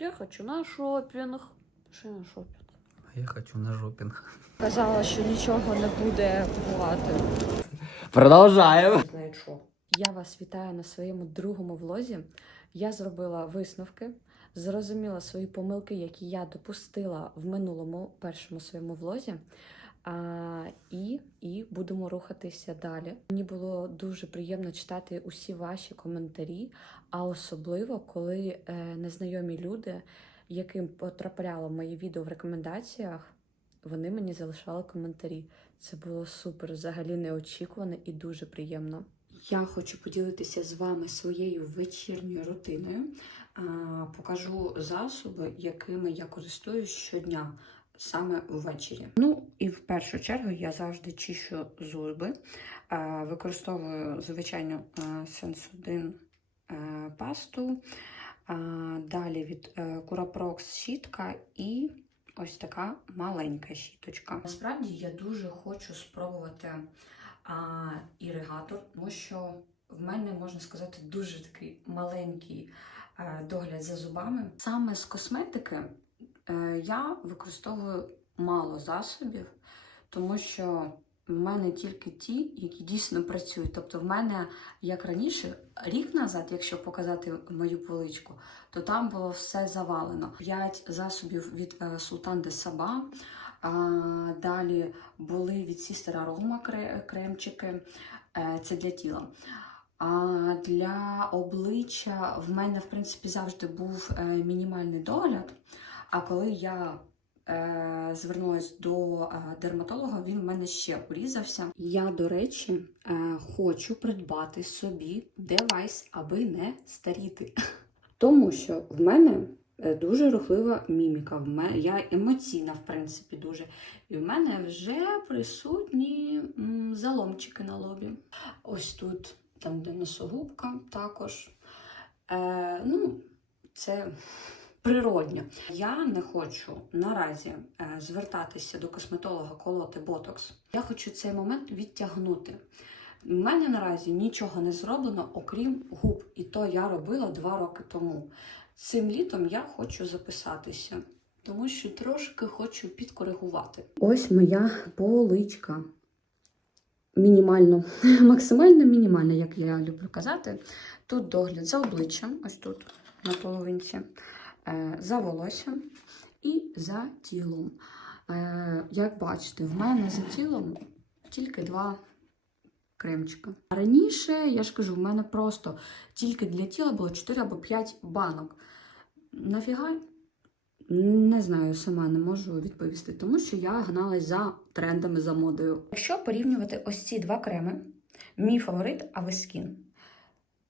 я хочу на шопінг. Що на шопінг? А я хочу на шопінг. Казала, що нічого не буде купувати. Продовжаємо. Що. Я вас вітаю на своєму другому влозі. Я зробила висновки, зрозуміла свої помилки, які я допустила в минулому першому своєму влозі. А, і, і будемо рухатися далі. Мені було дуже приємно читати усі ваші коментарі, а особливо коли е, незнайомі люди, яким потрапляло моє відео в рекомендаціях, вони мені залишали коментарі. Це було супер, взагалі неочікувано і дуже приємно. Я хочу поділитися з вами своєю вечірньою рутиною. Покажу засоби, якими я користуюсь щодня, саме ввечері. Ну і в першу чергу я завжди чищу зуби. Використовую звичайну Sensodyne е, пасту. Далі від е, Curaprox щітка і ось така маленька щіточка. Насправді я дуже хочу спробувати іригатор, тому що в мене можна сказати дуже такий маленький е, догляд за зубами. Саме з косметики е, я використовую мало засобів, тому що в мене тільки ті, які дійсно працюють. Тобто, в мене, як раніше, рік назад, якщо показати мою поличку, то там було все завалено. П'ять засобів від е, Sultan de Saba. А, далі були від Aroma кре- кремчики. Е, Це для тіла. А для обличчя в мене, в принципі, завжди був е, мінімальний догляд. А коли я е, звернулася до е, дерматолога, він в мене ще урізався. Я, до речі, е, хочу придбати собі девайс, аби не старіти. Тому що в мене е, дуже рухлива міміка. В мене, я емоційна, в принципі, дуже. І в мене вже присутні м, заломчики на лобі. Ось тут, там, де носогубка, також. Е, ну, це природньо. Я не хочу наразі е, звертатися до косметолога колоти ботокс. Я хочу цей момент відтягнути. У мене наразі нічого не зроблено, окрім губ, і то я робила два роки тому. Цим літом я хочу записатися, тому що трошки хочу підкоригувати. Ось моя поличка. Мінімально, максимально мінімально, як я люблю казати. Тут догляд за обличчям, ось тут на половинці, за волоссям і за тілом. Е, Як бачите, в мене за тілом тільки два кремчика. Раніше, я ж кажу, в мене просто тільки для тіла було 4 або 5 банок. Нафіга? Не знаю, сама не можу відповісти, тому що я гналась за трендами, за модою. Якщо порівнювати ось ці два креми, мій фаворит Авескін.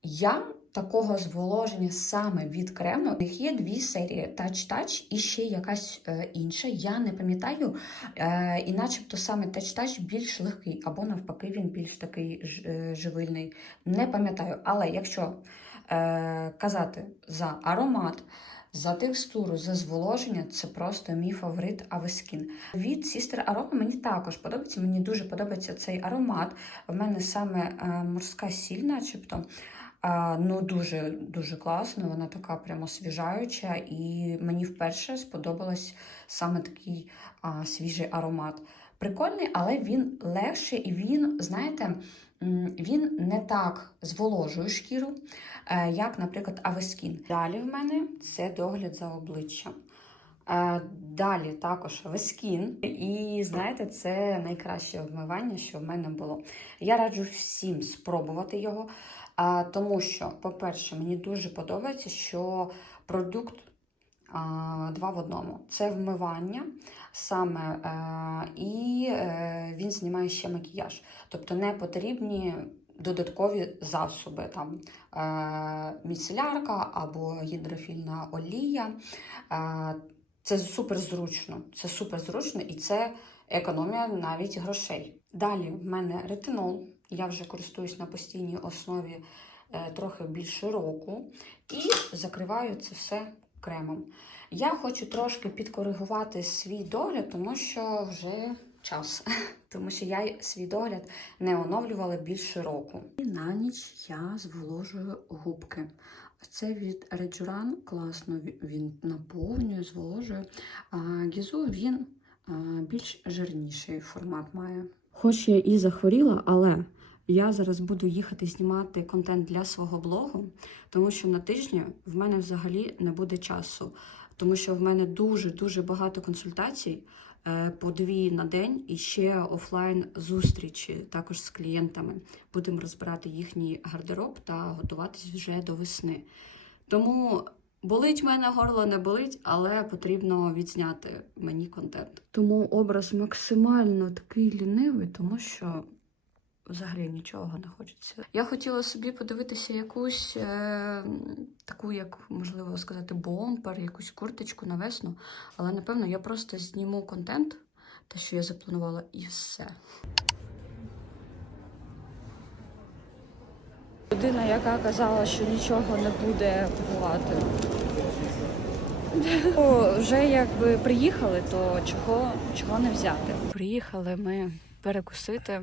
Я такого зволоження саме від крему. У них є дві серії Touch Touch і ще якась е, інша. Я не пам'ятаю, е, і начебто саме Touch Touch більш легкий, або навпаки, він більш такий е, живильний. Не пам'ятаю. Але якщо казати за аромат, за текстуру, за зволоження, це просто мій фаворит Авескін. Від Sister Aroma мені також подобається. Мені дуже подобається цей аромат. В мене саме морська сіль, начебто. Ну, дуже дуже класно, вона така прямо свіжаюча, і мені вперше сподобалось саме такий а, свіжий аромат. Прикольний, але він легший і він, знаєте, він не так зволожує шкіру, е, як, наприклад, Авескін. Далі в мене це догляд за обличчям. Е, Далі також Вескін. І знаєте, це найкраще вмивання, що в мене було. Я раджу всім спробувати його, а, тому що, по-перше, мені дуже подобається, що продукт а, два в одному. Це вмивання саме, е, і е, він знімає ще макіяж. Тобто не потрібні додаткові засоби, там е, міцелярка або гідрофільна олія. Е, це супер зручно. Це супер зручно і це економія навіть грошей. Далі в мене ретинол. Я вже користуюсь на постійній основі е, трохи більше року. І закриваю це все кремом. Я хочу трошки підкоригувати свій догляд, тому що вже час. Тому що я свій догляд не оновлювала більше року. І на ніч я зволожую губки. Це від Реджуран, класно він наповнює, зволожує. А Гізу він більш жирніший формат має. Хоч я і захворіла, але я зараз буду їхати знімати контент для свого блогу, тому що на тижні в мене взагалі не буде часу, тому що в мене дуже дуже багато консультацій. е, По дві на день і ще офлайн зустрічі також з клієнтами. Будемо розбирати їхній гардероб та готуватись вже до весни. Тому болить мене горло, не болить, але потрібно відзняти мені контент. Тому образ максимально такий лінивий, тому що взагалі нічого не хочеться. Я хотіла собі подивитися якусь е, таку, як можливо сказати, бомпер, якусь курточку на весну, але напевно я просто зніму контент, те, що я запланувала, і все. Людина, яка казала, що нічого не буде купувати. О, вже якби приїхали, то чого, чого не взяти? Приїхали ми перекусити.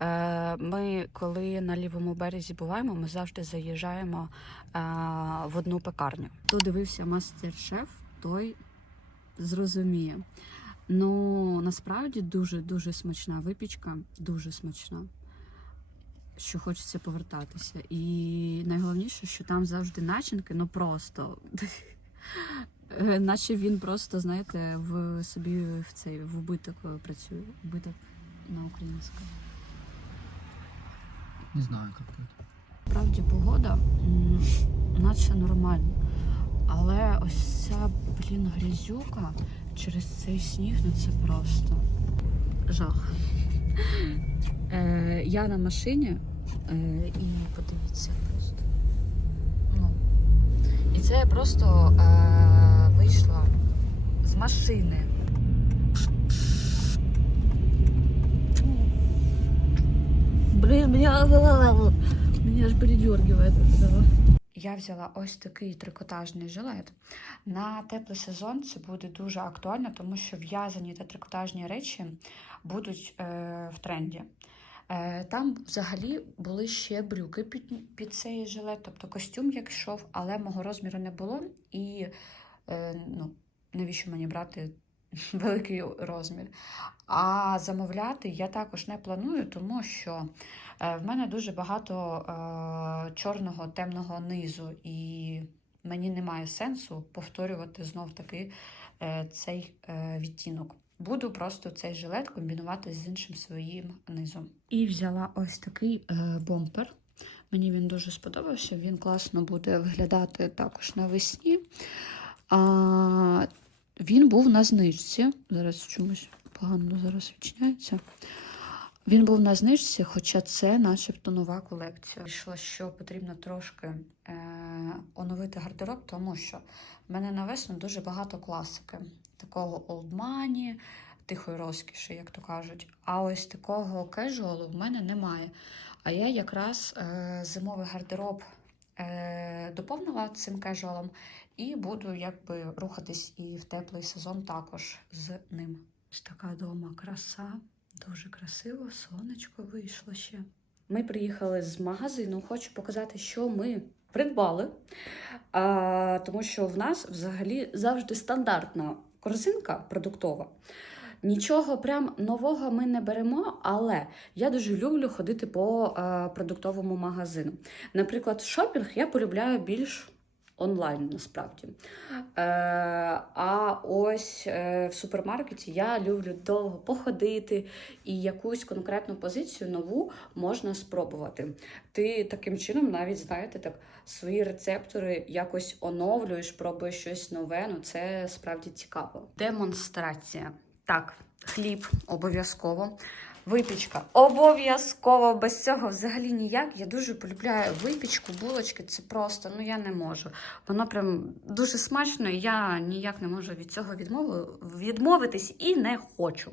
Е, Ми, коли на лівому березі буваємо, ми завжди заїжджаємо е, в одну пекарню. Хто дивився мастер-шеф, той зрозуміє. Ну насправді дуже дуже смачна випічка, дуже смачна. Що хочеться повертатися. І найголовніше, що там завжди начинки, ну просто. Наче він просто, знаєте, в собі в цей в убиток е, працює. Убиток на українському. Не знаю, как это. Справді погода наче нормальна. Але ось ця, блін, грязюка через цей сніг, ну це просто жах. Е, я на машині е, і подивіться просто. Ну. І це я просто е, вийшла з машини. Блин, меня, меня аж передергивает от этого. Я взяла ось такий трикотажний жилет. На теплий сезон це буде дуже актуально, тому що в'язані та трикотажні речі будуть е, в тренді. Е, там взагалі були ще брюки під, під цей жилет, тобто костюм як йшов, але мого розміру не було. І е, ну, навіщо мені брати великий розмір? А замовляти я також не планую, тому що Е, В мене дуже багато е, чорного темного низу, і мені немає сенсу повторювати знов таки е, цей е, відтінок. Буду просто цей жилет комбінувати з іншим своїм низом. І взяла ось такий е, бомпер. Мені він дуже сподобався. Він класно буде виглядати також навесні. А, він був на знижці. Зараз чомусь погано зараз відчиняється. Він був на знижці, хоча це начебто нова колекція. Вийшло, що потрібно трошки е, оновити гардероб, тому що в мене на весну дуже багато класики. Такого олдмані, тихої розкіші, як то кажуть. А ось такого кежуалу в мене немає. А я якраз е, зимовий гардероб е, доповнила цим кежуалом і буду якби рухатись і в теплий сезон також з ним. Ось така дома краса. Дуже красиво, сонечко вийшло ще. Ми приїхали з магазину. Хочу показати, що ми придбали. А, тому що в нас взагалі завжди стандартна корзинка продуктова. Нічого прям нового ми не беремо, але я дуже люблю ходити по е, продуктовому магазину. Наприклад, шопінг я полюбляю більш онлайн насправді. Е, а ось е, в супермаркеті я люблю довго походити і якусь конкретну позицію нову можна спробувати. Ти таким чином навіть знаєте так свої рецептори якось оновлюєш, пробуєш щось нове. Ну це справді цікаво. Демонстрація. Так, хліб обов'язково. Випічка обов'язково без цього взагалі ніяк. Я дуже полюбляю випічку, булочки. Це просто ну я не можу. Воно прям дуже смачно, і я ніяк не можу від цього відмови, відмовитись і не хочу.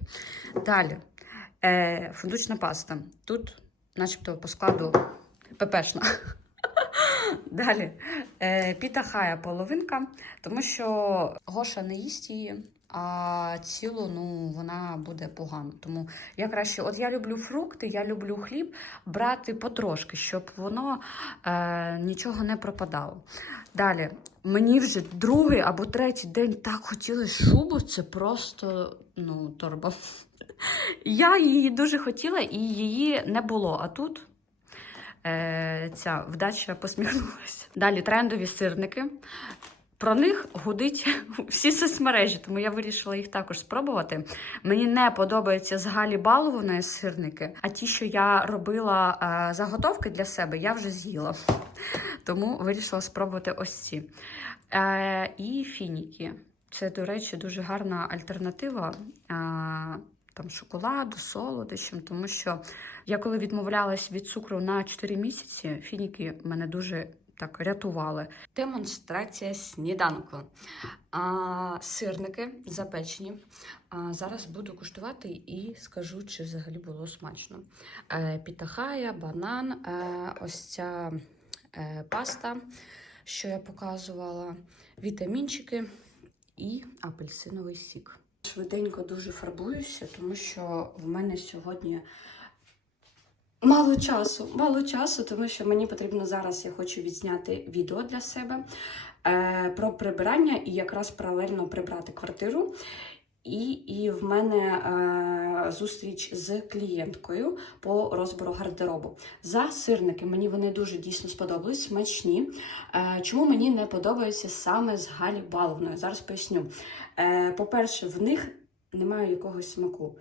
Далі е, фундучна паста. Тут, начебто, по складу пепешна. Далі е, піта хая половинка, тому що Гоша не їсть її, а цілу ну, вона буде погано. Тому я краще, от я люблю фрукти, я люблю хліб брати потрошки, щоб воно е, нічого не пропадало. Далі, мені вже другий або третій день так хотілося шубу, це просто ну, торба. Я її дуже хотіла і її не було. А тут е, ця вдача посміхнулася. Далі трендові сирники. Про них гудить всі соцмережі, тому я вирішила їх також спробувати. Мені не подобаються з Галі Балованої сирники, а ті, що я робила е, заготовки для себе, я вже з'їла. Тому вирішила спробувати ось ці. Е, і фініки. Це, до речі, дуже гарна альтернатива е, там, шоколаду, солодощам, тому що я коли відмовлялась від цукру на 4 місяці, фініки мене дуже так рятували. Демонстрація сніданку. А, сирники запечені. А, зараз буду куштувати і скажу, чи взагалі було смачно. Е, пітахая, банан, е, ось ця е, паста, що я показувала, вітамінчики і апельсиновий сік. Швиденько дуже фарбуюся, тому що в мене сьогодні мало часу. Мало часу, тому що мені потрібно зараз, я хочу відзняти відео для себе е, про прибирання і якраз паралельно прибрати квартиру. І, і в мене е, зустріч з клієнткою по розбору гардеробу. За сирники мені вони дуже дійсно сподобались, смачні. Е, чому мені не подобаються саме з Галі Баловною? Зараз поясню. Е, по-перше, в них немає якогось смаку.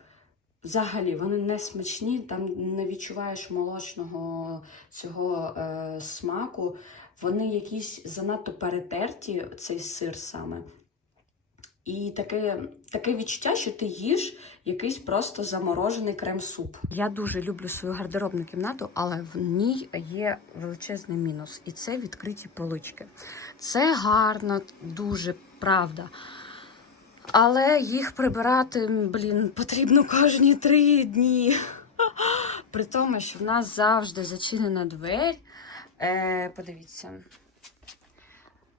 Взагалі, вони не смачні, там не відчуваєш молочного цього е, смаку. Вони якісь занадто перетерті, цей сир саме. І таке, таке відчуття, що ти їш якийсь просто заморожений крем-суп. Я дуже люблю свою гардеробну кімнату, але в ній є величезний мінус. І це відкриті полички. Це гарно, дуже правда. Але їх прибирати, блін, потрібно кожні три дні. При тому, що в нас завжди зачинена двері. Е, подивіться.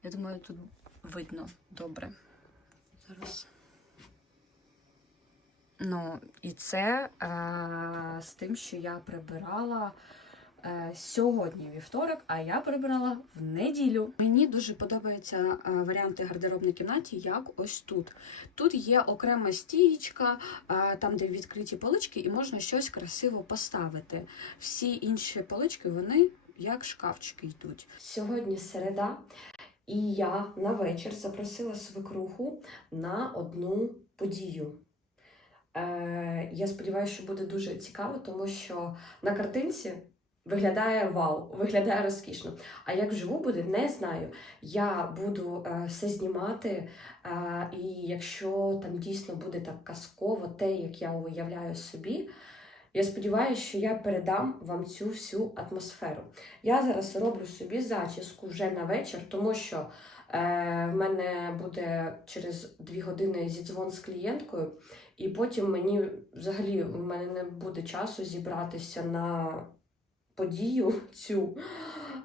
Я думаю, тут видно добре. Зараз. Ну, і це е, з тим, що я прибирала сьогодні вівторок, а я прибирала в неділю. Мені дуже подобаються е, варіанти гардеробної кімнаті, як ось тут. Тут є окрема стієчка, е, там, де відкриті полички, і можна щось красиво поставити. Всі інші полички, вони як шкафчики йдуть. Сьогодні середа, і я на вечір запросила свекруху на одну подію. Е, я сподіваюся, що буде дуже цікаво, тому що на картинці виглядає вау, виглядає розкішно. А як вживу буде, не знаю. Я буду е, все знімати, е, і якщо там дійсно буде так казково, те, як я уявляю собі. Я сподіваюся, що я передам вам цю всю атмосферу. Я зараз роблю собі зачіску вже на вечір, тому що е, в мене буде через дві години зідзвон з клієнткою, і потім мені взагалі в мене не буде часу зібратися на подію цю.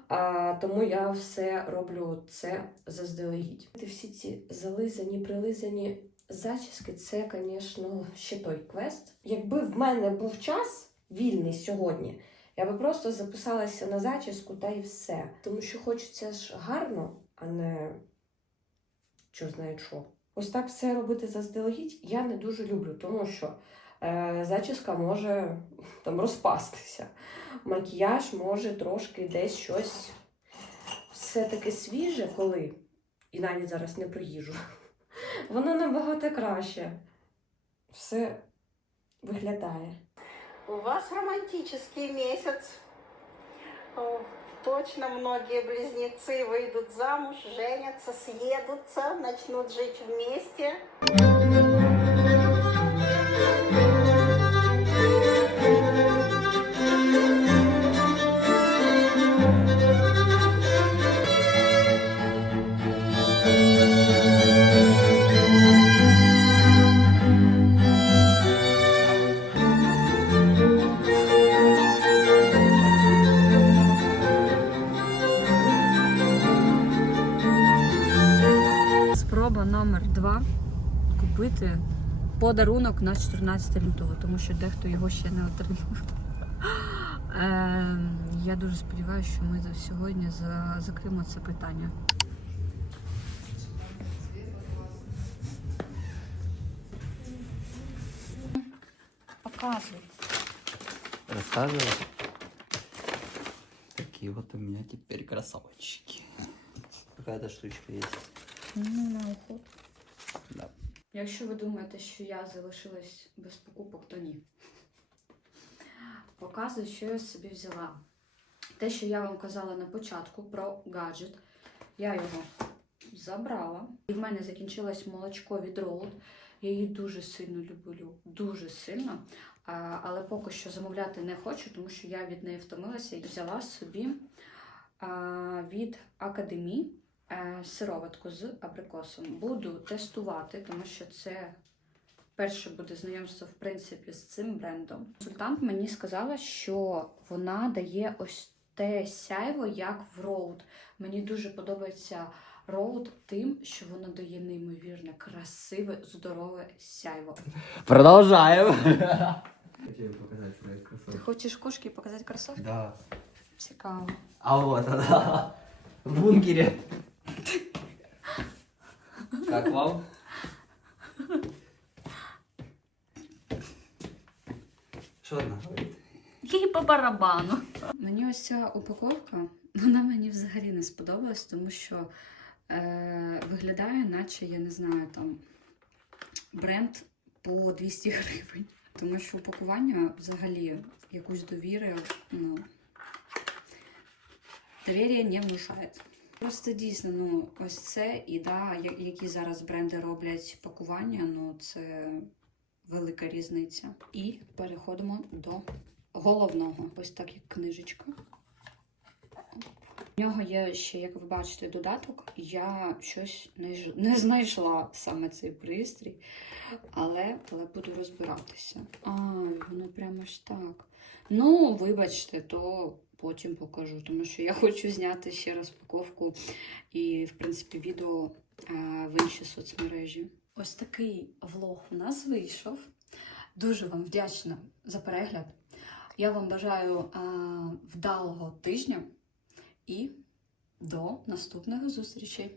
А, тому я все роблю це заздалегідь. Всі ці зализані, прилизані зачіски, це, звісно, ще той квест. Якби в мене був час вільний сьогодні, я би просто записалася на зачіску та і все. Тому що хочеться ж гарно, а не чого знає що. Ось так все робити заздалегідь я не дуже люблю, тому що зачіска може там розпастися. Макіяж може трошки десь щось все таки свіже, коли, і навіть зараз не про їжу. Воно набагато краще. Все виглядає. У вас романтический месяц. О, Точно многие близнецы выйдут замуж, женятся, съедутся, начнут жить вместе. Купити подарунок на 14 лютого, тому що дехто його ще не отримав. Е, я дуже сподіваюся, що ми за- сьогодні за- закриємо це питання. Показуй. Рассказывай. Такие вот у меня теперь красавчики. Какая-то штучка есть. Ну, на уход. Да. Якщо ви думаєте, що я залишилась без покупок, то ні. Показую, що я собі взяла. Те, що я вам казала на початку про гаджет, я його забрала. І в мене закінчилось молочко від Роуд. Я її дуже сильно люблю, дуже сильно. Але поки що замовляти не хочу, тому що я від неї втомилася і взяла собі від Академії сироватку з абрикосом. Буду тестувати, тому що це перше буде знайомство, в принципі, з цим брендом. Консультант мені сказала, що вона дає ось те сяйво, як в Road. Мені дуже подобається Road тим, що вона дає неймовірне, красиве, здорове сяйво. Продолжаем. Хочу показать свои Ти хочеш кошки показати кросовки? Да. Цікаво. А вот она. В бункере. Как вам? Что она говорит? Їй по барабану. Мені ось ця упаковка, вона мені взагалі не сподобалась, тому що е, виглядає, наче я не знаю, там бренд по 200 гривень. Тому що упакування взагалі якусь довіри, ну, довір'я не внушає. Просто дійсно, ну, ось це і да, які зараз бренди роблять пакування, ну це велика різниця. І переходимо до головного. Ось так як книжечка. У нього є ще, як ви бачите, додаток. Я щось не, не знайшла саме цей пристрій, але, але буду розбиратися. А, воно прямо ж так. Ну, вибачте, то потім покажу, тому що я хочу зняти ще розпаковку і, в принципі, відео в інші соцмережі. Ось такий влог у нас вийшов. Дуже вам вдячна за перегляд. Я вам бажаю вдалого тижня і до наступних зустрічей.